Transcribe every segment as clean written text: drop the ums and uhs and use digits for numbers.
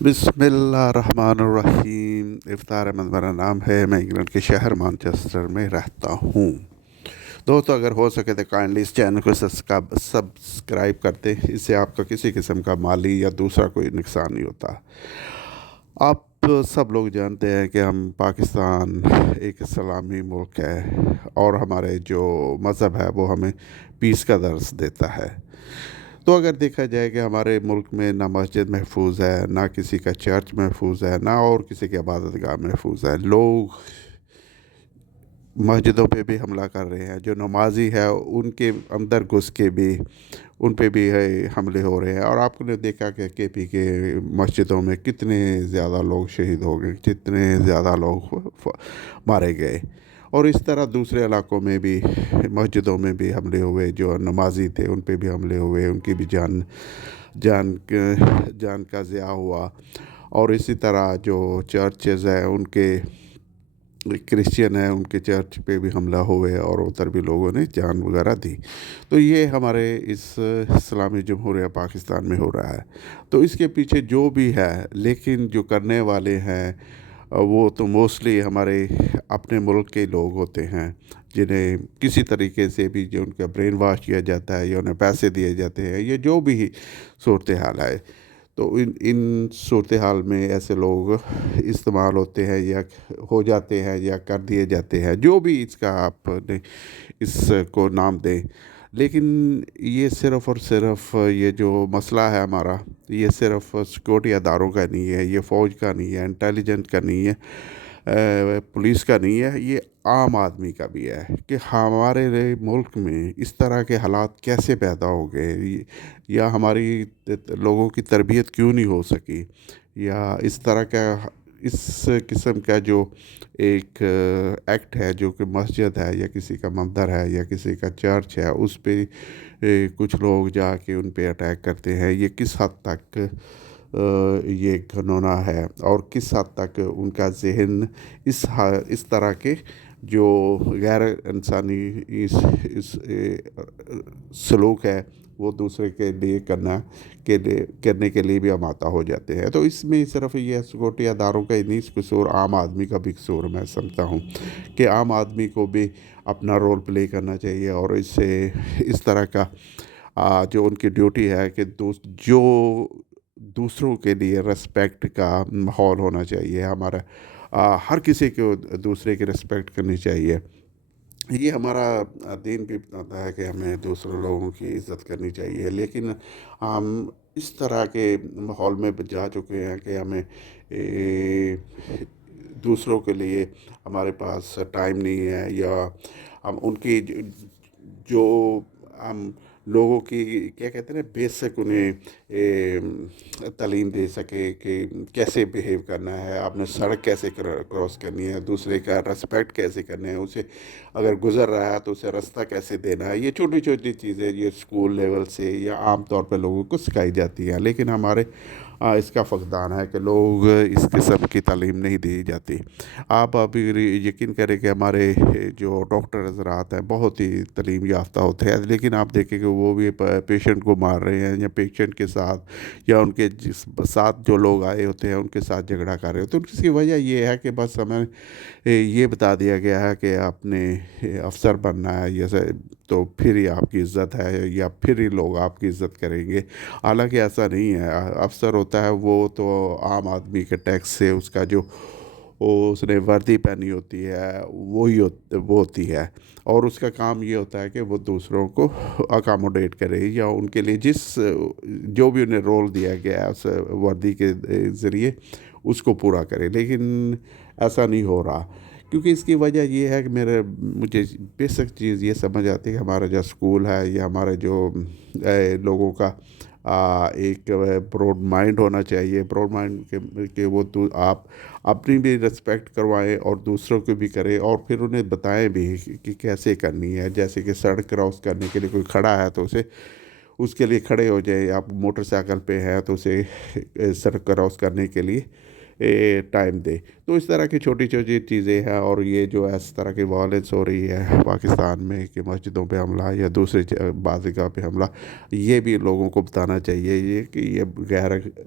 बिस्मिल्लाहिर्रहमानिर्रहीम। इफ्तार अहमद मेरा नाम है। मैं इंग्लैंड के शहर मैनचेस्टर में रहता हूँ। दोस्तों, अगर हो सके तो काइंडली इस चैनल को सब्सक्राइब करते। इससे आपका किसी किस्म का माली या दूसरा कोई नुकसान नहीं होता। आप सब लोग जानते हैं कि हम पाकिस्तान एक इस्लामी मुल्क है और हमारे जो मज़हब है वो हमें पीस का दर्स देता है। तो अगर देखा जाए कि हमारे मुल्क में ना मस्जिद महफूज है, ना किसी का चर्च महफूज है, ना और किसी की इबादत गाह महफूज है, लोग मस्जिदों पे भी हमला कर रहे हैं। जो नमाजी है उनके अंदर घुस के भी उन पे भी है हमले हो रहे हैं। और आपने देखा कि केपी के मस्जिदों में कितने ज़्यादा लोग शहीद हो गए, कितने ज़्यादा लोग मारे गए। और इस तरह दूसरे इलाकों में भी मस्जिदों में भी हमले हुए। जो नमाजी थे उन पे भी हमले हुए, उनकी भी जान का ज़िया हुआ। और इसी तरह जो चर्चेज़ हैं उनके क्रिश्चियन है उनके चर्च पे भी हमला हुए और उधर भी लोगों ने जान वगैरह दी। तो ये हमारे इस इस्लामी जमहूरिया पाकिस्तान में हो रहा है। तो इसके पीछे जो भी है, लेकिन जो करने वाले हैं वो तो मोस्टली हमारे अपने मुल्क के लोग होते हैं, जिन्हें किसी तरीके से भी जो उनका ब्रेन वॉश किया जाता है या उन्हें पैसे दिए जाते हैं, ये जो भी सूरत हाल है। तो इन इन सूरत हाल में ऐसे लोग इस्तेमाल होते हैं या हो जाते हैं या कर दिए जाते हैं, जो भी इसका आपने इसको नाम दें। लेकिन ये सिर्फ़ और सिर्फ़ ये जो मसला है हमारा, ये सिर्फ़ सिक्योरिटी अदारों का नहीं है, ये फ़ौज का नहीं है, इंटेलिजेंस का नहीं है, पुलिस का नहीं है, ये आम आदमी का भी है कि हमारे मुल्क में इस तरह के हालात कैसे पैदा हो गए, या हमारी लोगों की तरबियत क्यों नहीं हो सकी, या इस तरह का इस किस्म का जो एक एक्ट है जो कि मस्जिद है या किसी का मंदिर है या किसी का चर्च है उस पे कुछ लोग जाके उन पे अटैक करते हैं। ये किस हद तक ये घिनौना है और किस हद तक उनका जहन इस तरह के जो गैर इंसानी सलूक है वो दूसरे के लिए करने के लिए भी आमादा हो जाते हैं। तो इसमें सिर्फ ये सिक्योरिटी अदारों का ही नहीं कसूर, आम आदमी का भी कसूर मैं समझता हूँ कि आम आदमी को भी अपना रोल प्ले करना चाहिए। और इससे इस तरह का जो उनकी ड्यूटी है कि जो दूसरों के लिए रेस्पेक्ट का माहौल होना चाहिए हमारा, हर किसी को दूसरे की रेस्पेक्ट करनी चाहिए। ये हमारा दीन भी बताता है कि हमें दूसरे लोगों की इज़्ज़त करनी चाहिए। लेकिन हम इस तरह के माहौल में जा चुके हैं कि हमें दूसरों के लिए हमारे पास टाइम नहीं है, या हम उनकी जो हम लोगों की क्या कहते हैं ना, बेसिक उन्हें तालीम दे सके कि कैसे बिहेव करना है, आपने सड़क कैसे क्रॉस करनी है, दूसरे का रेस्पेक्ट कैसे करना है, उसे अगर गुज़र रहा है तो उसे रास्ता कैसे देना है। ये छोटी छोटी चीज़ें ये स्कूल लेवल से या आम तौर पर लोगों को सिखाई जाती हैं। लेकिन हमारे इसका फ़क़दान है कि लोग इस किस्म की तालीम नहीं दी जाती। आप अभी यकीन करें कि हमारे जो डॉक्टर हज़रात हैं बहुत ही तालीम याफ्ता होते हैं, लेकिन आप देखें कि वो भी पेशेंट को मार रहे हैं, या पेशेंट के साथ या उनके जिस साथ जो लोग आए होते हैं उनके साथ झगड़ा कर रहे होते हैं। तो उसकी वजह ये है कि बस हमें ये बता दिया गया है कि आपने अफसर बनना है, जैसे तो फिर ही आपकी इज़्ज़त है या फिर ही लोग आपकी इज़्ज़त करेंगे। हालांकि ऐसा नहीं है। अफसर होता है वो तो आम आदमी के टैक्स से उसका जो उसने वर्दी पहनी होती है वो होती है, और उसका काम ये होता है कि वो दूसरों को अकामोडेट करे या उनके लिए जो भी उन्हें रोल दिया गया है उस वर्दी के ज़रिए उसको पूरा करे। लेकिन ऐसा नहीं हो रहा, क्योंकि इसकी वजह ये है कि मुझे बेसिक चीज़ ये समझ आती है कि हमारा जो स्कूल है या हमारे जो लोगों का एक ब्रॉड माइंड होना चाहिए। ब्रॉड माइंड के वो तो आप अपनी भी रिस्पेक्ट करवाएं और दूसरों को भी करें, और फिर उन्हें बताएं भी कि कैसे करनी है। जैसे कि सड़क क्रॉस करने के लिए कोई खड़ा है तो उसे उसके लिए खड़े हो जाए। आप मोटरसाइकिल पे हैं तो उसे सड़क क्रॉस करने के लिए ٹائم دے. تو اس طرح کی چھوٹی چھوٹی چیزیں ہیں. اور یہ جو اس طرح کی وائلنس ہو رہی ہے پاکستان میں کہ مسجدوں پہ حملہ یا دوسری بعض جگہ پہ حملہ, یہ بھی لوگوں کو بتانا چاہیے یہ کہ یہ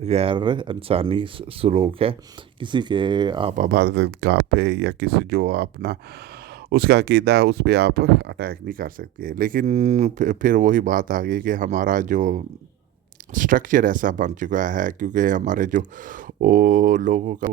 غیر انسانی سلوک ہے. کسی کے آپ عبادت گاہ پہ یا کسی جو اپنا اس کا عقیدہ ہے اس پہ آپ اٹیک نہیں کر سکتے. لیکن پھر وہی بات آ گئی کہ ہمارا جو اسٹرکچر ایسا بن چکا ہے, کیونکہ ہمارے جو وہ لوگوں کا